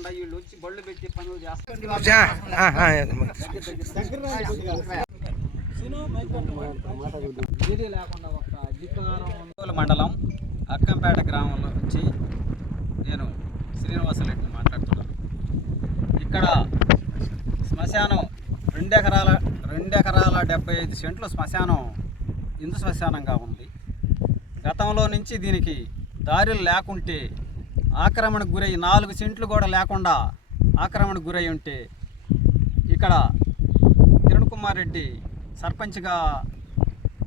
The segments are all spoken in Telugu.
లేకుండా వీళ్ళు వచ్చి బళ్ళు పెట్టి పనులు చేస్తారు. మండలం అక్కంపేట గ్రామంలో వచ్చి నేను శ్రీనివాసరెడ్డిని మాట్లాడుతున్నాను. ఇక్కడ శ్మశానం 2 ఎకరాల 75 సెంట్లు శ్మశానం హిందూ శ్మశానంగా ఉంది. గతంలో నుంచి దీనికి దారులు లేకుంటే ఆక్రమణకు గురై 4 సెంట్లు కూడా లేకుండా ఆక్రమణకు గురై ఉంటే ఇక్కడ కిరణ్ కుమార్ రెడ్డి సర్పంచ్గా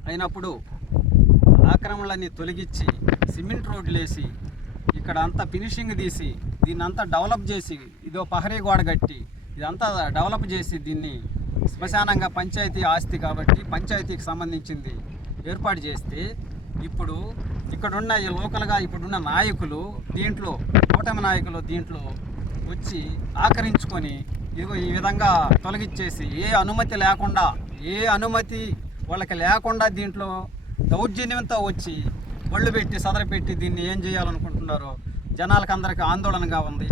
అయినప్పుడు ఆక్రమణలన్నీ తొలగించి సిమెంట్ రోడ్లు వేసి ఇక్కడ అంతా ఫినిషింగ్ తీసి దీన్ని అంతా డెవలప్ చేసి ఇదో పహరీ గోడ కట్టి ఇదంతా డెవలప్ చేసి దీన్ని శ్మశానంగా పంచాయతీ ఆస్తి కాబట్టి పంచాయతీకి సంబంధించింది ఏర్పాటు చేస్తే ఇప్పుడు ఇక్కడున్న ఈ లోకల్గా ఇప్పుడున్న నాయకులు దీంట్లో కూటమి నాయకులు దీంట్లో వచ్చి ఆకరించుకొని ఇదిగో ఈ విధంగా తొలగించేసి ఏ అనుమతి వాళ్ళకి లేకుండా దీంట్లో దౌర్జన్యంతో వచ్చి బళ్ళు పెట్టి సదరపెట్టి దీన్ని ఏం చేయాలనుకుంటున్నారో జనాలకు అందరికీ ఆందోళనగా ఉంది.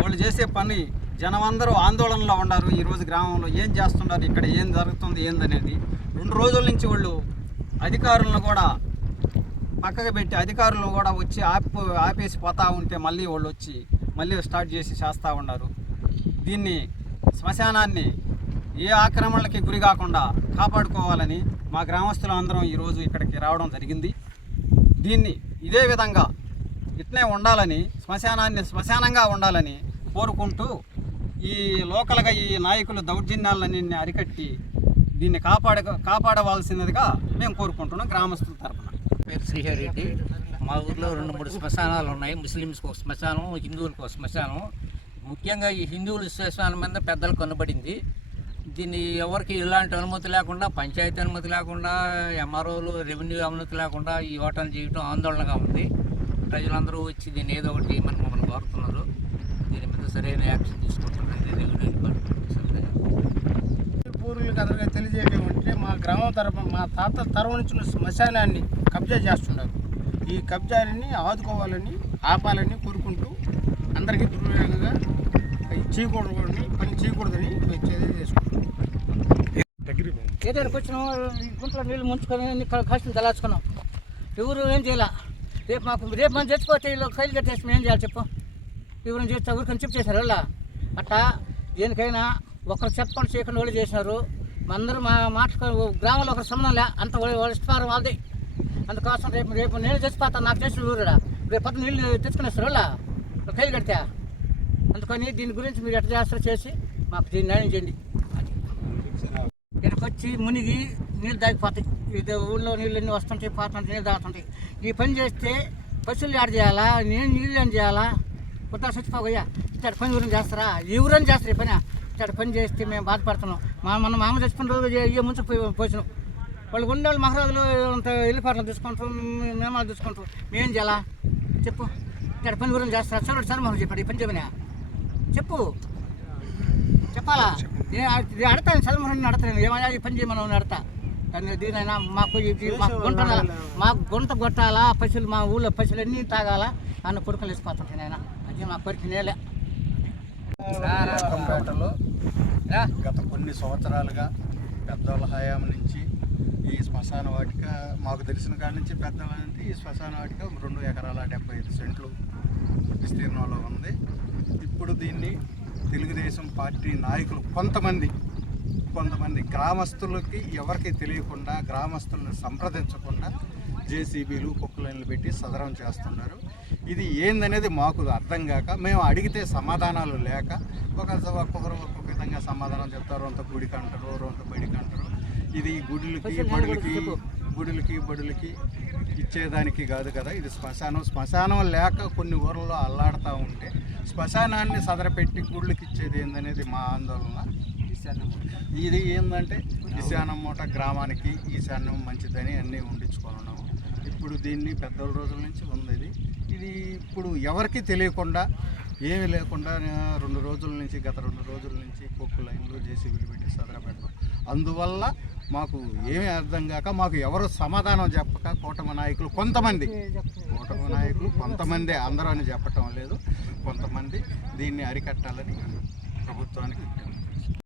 వాళ్ళు చేసే పని జనమందరూ ఆందోళనలో ఉన్నారు. ఈరోజు గ్రామంలో ఏం చేస్తున్నారు, ఇక్కడ ఏం జరుగుతుంది ఏందనేది 2 రోజుల నుంచి వాళ్ళు అధికారులను కూడా పక్కకు పెట్టి అధికారులు కూడా వచ్చి ఆపేసి పోతూ ఉంటే మళ్ళీ వాళ్ళు వచ్చి మళ్ళీ స్టార్ట్ చేసి చేస్తూ ఉన్నారు. దీన్ని శ్మశానాన్ని ఏ ఆక్రమణలకి గురి కాకుండా కాపాడుకోవాలని మా గ్రామస్తులు అందరం ఈరోజు ఇక్కడికి రావడం జరిగింది. దీన్ని ఇదే విధంగా ఇట్నే ఉండాలని శ్మశానాన్ని శ్మశానంగా ఉండాలని కోరుకుంటూ ఈ లోకల్గా ఈ నాయకులు దౌర్జన్యాలన్నీ అరికట్టి దీన్ని కాపాడవలసినదిగా మేము కోరుకుంటున్నాం గ్రామస్తుల తరఫున. పేరు శ్రీహరెడ్డి. మా ఊర్లో 2-3 శ్మశానాలు ఉన్నాయి. ముస్లిమ్స్కి ఒక శ్మశానం, హిందువులకు ఒక శ్మశానం. ముఖ్యంగా ఈ హిందువుల శ్మశానం మీద పెద్దలు కనబడింది. దీన్ని ఎవరికి ఎలాంటి అనుమతి లేకుండా, పంచాయతీ అనుమతి లేకుండా, ఎంఆర్ఓలు రెవెన్యూ అనుమతి లేకుండా ఈ ఓటాలు చేయడం ఆందోళనగా ఉంది. ప్రజలందరూ వచ్చి దీన్ని ఏదో ఒకటి మమ్మల్ని కోరుతున్నారు. దీని మీద సరైన యాక్షన్ తీసుకుంటున్నారు. రెవెన్యూ డిపార్ట్మెంట్ పూర్వీకులకు అందరికీ తెలియజేయడం అంటే మా గ్రామం తరఫున మా తాత తరం నుంచి శ్మశానాన్ని కబ్జా చేస్తున్నారు. ఈ కబ్జాని ఆదుకోవాలని ఆపాలని కోరుకుంటూ అందరికీ దృఢంగా పని చేయకూడదని చేసుకుంటాం. ఏదైనా వచ్చిన గుంట్లో నీళ్ళు ముంచుకొని కష్టం తలాచుకున్నాం. ఎవరు ఏం చేయాల. రేపు మనం చచ్చిపోతే వీళ్ళు ఖైలు కట్టేసి మేము ఏం చేయాలి చెప్పు. ఎవరు చేస్తే ఊరికని చెప్పి చేశారు వాళ్ళ అట్టా. దేనికైనా ఒకరు చెప్పకుండా చేయకుండా వాళ్ళు చేసినారు. అందరూ మా మాట గ్రామంలో ఒకరు సంబంధం లే, అంత వాళ్ళ ఇష్టపారం వాళ్ళది. అందుకోసం రేపు నేను చచ్చిపోతాను, నాకు చేసిన ఊరుడా రేపు పొద్దున నీళ్ళు తెచ్చుకునేస్తారు వాళ్ళ ఖైలు కడితే. అందుకని దీని గురించి మీరు ఎట్లా చేస్తారో చేసి మాకు దీన్ని న్యాయం చేయండి. ఇక్కడికి వచ్చి మునిగి నీళ్ళు తాగిపోతాయి. ఇది ఊళ్ళో నీళ్ళు ఎన్ని వస్తుంటాయి, పోతుంటాయి, నీళ్ళు తాగుతుంటాయి. ఈ పని చేస్తే పశువులు యాడ్ చేయాలా, నేను నీళ్ళు ఏం చేయాలా, కొత్త చచ్చిపోగయ్యా. ఇట్లా పని ఊరిని చేస్తారా, ఎవరైనా చేస్తారు ఈ పని. ఇట్లా పని చేస్తే మేము బాధపడుతున్నాం. మన మామ చచ్చిపోయిన రోజు ఏ ముంచుకు పోసినాం. వాళ్ళు ఉండేవాళ్ళు మహారాజులు అంత ఎల్లిపాటలు తీసుకుంటారు, మేమాలు తీసుకుంటారు. మేమేం చేయాలా చెప్పు. ఇక్కడ పని ఊరిని చేస్తారా. చూడండి సార్ మనం చెప్పాడు ఈ పని చెప్పినా చెప్పు చెప్పాలా. నేను అడతాను చదవమని అడతాను. ఏమయ్యా ఈ పని చేయమని అడతా. కానీ దీనైనా మాకు మాకు గుంట కొట్టాలా, పశువులు మా ఊళ్ళో పశువులు అన్నీ తాగాలా అన్న కొడుకులు వేసిపోతుంటాయి. నాయన అది మా కోరిక నేలే. అక్కంపేటలో గత కొన్ని సంవత్సరాలుగా పెద్దవాళ్ళ హయాం నుంచి ఈ శ్మశాన వాటిక మాకు తెలిసిన కాడి నుంచి పెద్దవాళ్ళ నుంచి ఈ శ్మశాన వాటిక 2 ఎకరాల 75 సెంట్లు విస్తీర్ణంలో ఉంది. ఇప్పుడు దీన్ని తెలుగుదేశం పార్టీ నాయకులు కొంతమంది గ్రామస్తులకి ఎవరికి తెలియకుండా, గ్రామస్తులను సంప్రదించకుండా జేసీబీలు కుక్కలైన్లు పెట్టి సదరం చేస్తున్నారు. ఇది ఏందనేది మాకు అర్థం కాక, మేము అడిగితే సమాధానాలు లేక ఒక్కొక్కరు ఒక్కొక్క విధంగా సమాధానం చెప్తారు. అంత గుడికి అంటారు, అంత బడికి అంటారు. ఇది గుడులకి బడులకి ఇచ్చేదానికి కాదు కదా. ఇది శ్మశానం లేక కొన్ని ఊర్లలో అల్లాడుతూ ఉంటే శ్మశానాన్ని సదరపెట్టి గుళ్ళకి ఇచ్చేది ఏందనేది మా ఆందోళన. ఇది ఏంటంటే ఈశాన్యం మూట గ్రామానికి ఈశాన్యం మంచిదని అన్నీ ఉండించుకున్నాము. ఇప్పుడు దీన్ని పెద్దల రోజుల నుంచి ఉంది. ఇది ఇప్పుడు ఎవరికి తెలియకుండా ఏమీ లేకుండా గత 2 రోజుల నుంచి కొక్కు లైన్లు జేసీబీలు పెట్టి సదరపెట్టడం. అందువల్ల మాకు ఏమీ అర్థం కాక మాకు ఎవరు సమాధానం చెప్పక కూటమి నాయకులు కొంతమంది అందరూ అని చెప్పటం లేదు, కొంతమంది దీన్ని అరికట్టాలని ప్రభుత్వానికి